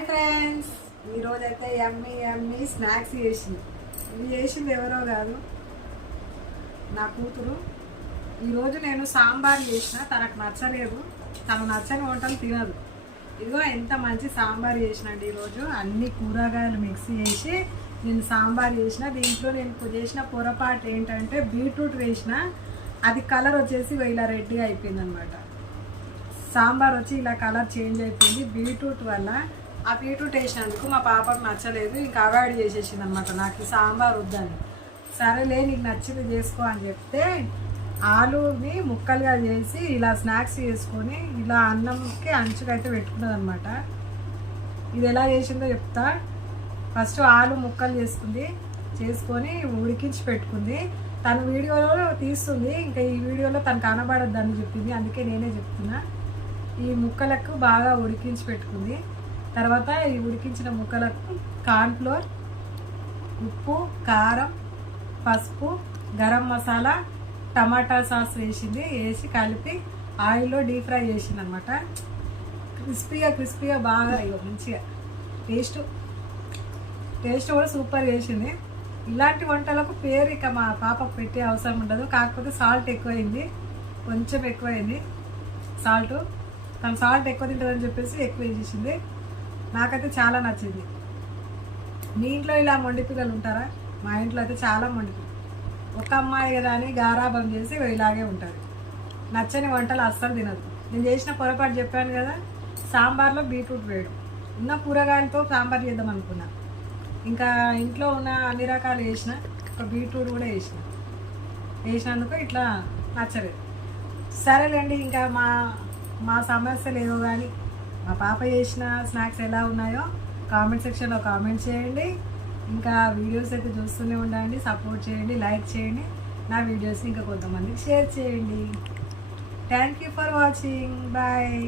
Hi friends, ఈరోజైతే యమ్మీ యమ్మీ snacks చేసింది. ఇవి చేసింది ఎవరో కాదు, నా కూతురు. ఈరోజు నేను సాంబార్ చేసిన, తనకు నచ్చలేదు. తను నచ్చని వంటలు తినదు. ఇదిగో ఎంత మంచి సాంబార్ చేసినండి ఈరోజు. అన్ని కూరగాయలు మిక్స్ చేసి నేను సాంబార్ చేసిన. దీంట్లో నేను చేసిన పొరపాటు ఏంటంటే బీట్రూట్ వేసిన, అది కలర్ వచ్చేసి ఇలా రెడ్గా అయిపోయింది అనమాట. సాంబార్ వచ్చి ఇలా కలర్ చేంజ్ అయిపోయింది బీట్రూట్ వల్ల. ఆ బీట్రూట్ వేసినందుకు మా పాపకు నచ్చలేదు, ఇంకా అవాయిడ్ చేసేసింది అనమాట. నాకు ఈ సాంబార్ వద్దని. సరేలే నీకు నచ్చింది చేసుకో అని చెప్తే ఆలుని ముక్కలుగా చేసి ఇలా స్నాక్స్ చేసుకొని ఇలా అన్నంకి అంచుకైతే పెట్టుకున్నది అనమాట. ఇది ఎలా చేసిందో చెప్తా. ఫస్ట్ ఆలు ముక్కలు చేసుకొని ఉడికించి పెట్టుకుంది. తను వీడియోలో తీస్తుంది, ఇంకా ఈ వీడియోలో తను కనబడద్దని చెప్పింది, అందుకే నేనే చెప్తున్నా. ఈ ముక్కలకు బాగా ఉడికించి పెట్టుకుంది. తర్వాత ఈ ఉడికించిన ముక్కలకు కార్న్ఫ్లోర్, ఉప్పు, కారం, పసుపు, గరం మసాలా, టమాటా సాస్ వేసి కలిపి ఆయిల్లో డీప్ ఫ్రై చేసింది అనమాట. క్రిస్పీగా బాగా మంచిగా టేస్ట్ కూడా సూపర్ చేసింది. ఇలాంటి వంటలకు పేరు ఇక మా పాపకు పెట్టే అవసరం ఉండదు. కాకపోతే సాల్ట్ ఎక్కువైంది, కొంచెం ఎక్కువైంది సాల్ట్. తను సాల్ట్ ఎక్కువ తింటుందని చెప్పేసి ఎక్కువ వేసేసింది. నాకైతే చాలా నచ్చింది. మీ ఇంట్లో ఇలా మొండి పిల్లలు ఉంటారా? మా ఇంట్లో అయితే చాలా మొండి పిల్లలు. ఒక అమ్మాయి కదా అని గారాబం చేసి ఇలాగే ఉంటుంది. నచ్చని వంటలు అస్సలు తినదు. నేను చేసిన పొరపాటు చెప్పాను కదా, సాంబార్లో బీట్రూట్ వేయడం. ఉన్న కూరగాయలతో సాంబార్ చేద్దాం అనుకున్నా. ఇంకా ఇంట్లో ఉన్న అన్ని రకాలు వేసిన, ఒక బీట్రూట్ కూడా వేసినందుకు ఇట్లా నచ్చలేదు. సరేలేండి, ఇంకా మా సమస్యలు ఏవో కానీ మా పాప చేసిన స్నాక్స్ ఎలా ఉన్నాయో కామెంట్ సెక్షన్లో కామెంట్ చేయండి. ఇంకా వీడియోస్ అయితే చూస్తూనే ఉండండి, సపోర్ట్ చేయండి, లైక్ చేయండి. నా వీడియోస్ని ఇంకా కొంతమందికి షేర్ చేయండి. Thank you for watching. Bye.